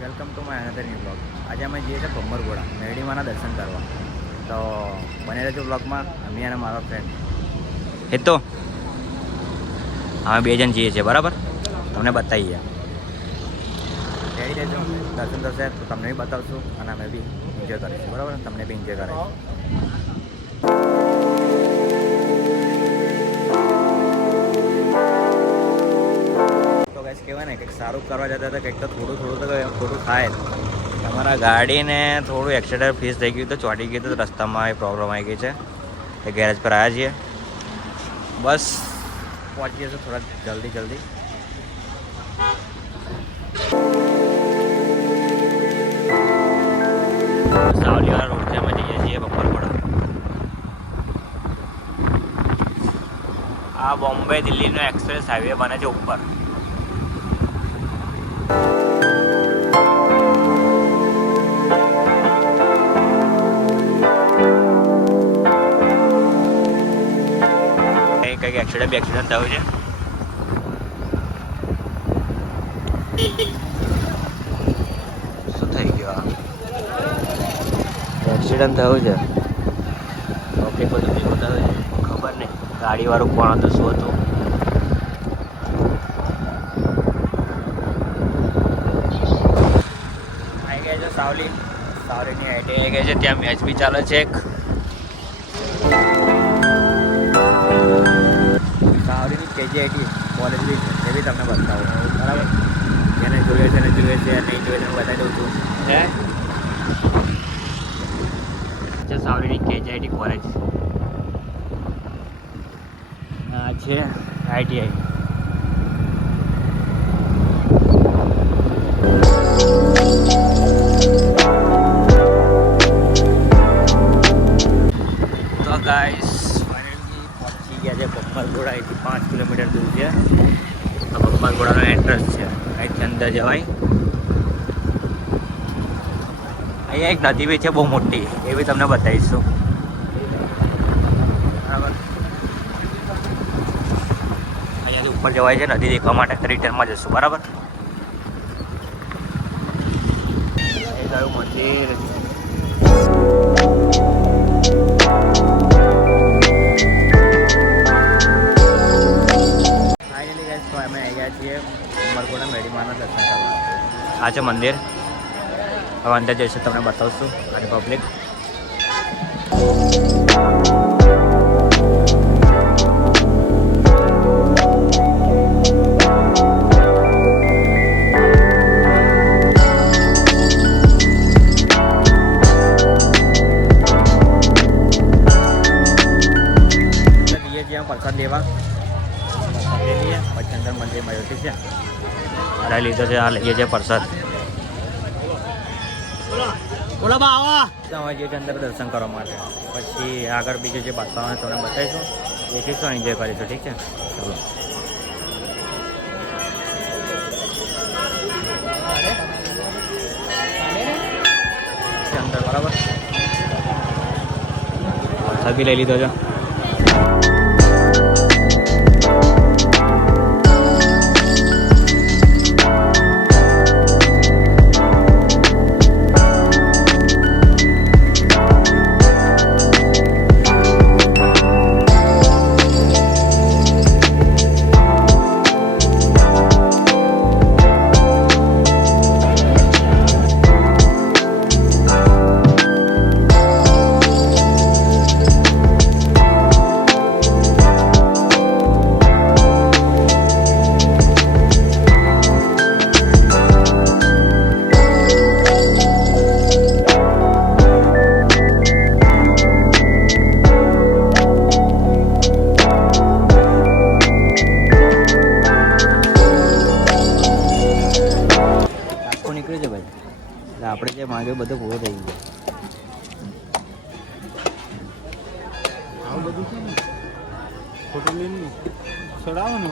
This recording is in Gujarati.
Welcome to my another new blog. આજે અમે જઈએ છીએ ભમ્મરગોળા મેરડીમાના દર્શન કરવા. તો બને રહેજો બ્લોગમાં. અમે અને મારો ફ્રેન્ડ એ તો અમે બે જણ જઈએ છીએ, બરાબર? તમને બતાવીએ. રેડી રહેજો, દર્શન થશે તો તમને બી બતાવશું અને અમે બી એન્જોય કરીશું, બરાબર? તમને બી એન્જોય કરાવીશું. કહેવાય ને કંઈક સારું કરવા જતા હતા, કંઈક તો થોડું થોડું થાય. તમારા ગાડીને થોડું એક્સિડન્ટ ફેસ થઈ ગયું તો ચોંટી ગયું તો રસ્તામાં એ પ્રોબ્લેમ આવી ગઈ છે. એ ગેરેજ પર આવ્યા છીએ, બસ પહોંચી જશું થોડા જલ્દી. સાવલીવાળા રોડથી અમે જઈએ છીએ ભમ્મરગોળા. આ બોમ્બે દિલ્હીનો એક્સપ્રેસ હાઈવે બને છે ઉપર. કંઈક એક્સિડન્ટ થયું છે. શું થઈ ગયું? એક્સિડન્ટ થયું છે. ઓકે, બધું બી બતાવે છે, ખબર નહીં ગાડીવાળું કોણ હતું, શું હતું. આવી ગયા છે સાવલીની આઈટી આવી ગઈ છે. ત્યાં મેચ બી ચાલે છે એક. સાવલીની કેજીઆઈટી કોલેજ બી છે, એ બી તમને બતાવો, બરાબર? જેને જોઈએ છે નહીં જોઈએ છે બતાવી દઉં છું. છે સાવલીની કેજીઆઈટી કોલેજ. આ છે આઈટીઆઈ. તો ગાઈસ ફાઇનલી પહોંચી ગયા છે ભમ્મરગોળા. અહીંથી 5 કિલોમીટર દૂર છે. આ ભમ્મરગોળાનો એન્ટ્રન્સ છે, અહીંથી અંદર જવાય. અહીંયા એક નદી બી છે બહુ મોટી, એ બી તમને બતાવીશું, બરાબર? અહીંયાથી ઉપર જવાય છે નદી દેખવા માટે. રિટર્નમાં જશું, બરાબર? એ ગયું મંદિર. ફાઇનલી ગાઈસ તો અમે આવી ગયા છીએ ભમ્મરગોળા મેરડીમાના દર્શન કરવા. આ છે મંદિર. હવે અંદર જઈશું, તમને બતાવશું. અને પબ્લિક પ્રસાદ લેવા લઈ લઈએ, પછી અંદર મંદિરમાં જતી છે. અરે લીધો છે, આ લઈએ છે પ્રસાદ. બોલો બાવા જઈએ છીએ અંદર દર્શન કરવા માટે. પછી આગળ બીજું જે બતાવવાનું તમને બતાવીશું, દેખીશું, એન્જોય કરીશું. ઠીક છે, ચલો. અંદર બરાબર પ્રસાદ બી લઈ લીધો છે. નીકળ્યું છે ભાઈ, એટલે આપણે જે માંગ્યું બધું પૂરું થઈ ગયું. આવું બધું છે ને ફોટો લઈને ચડાવો ને.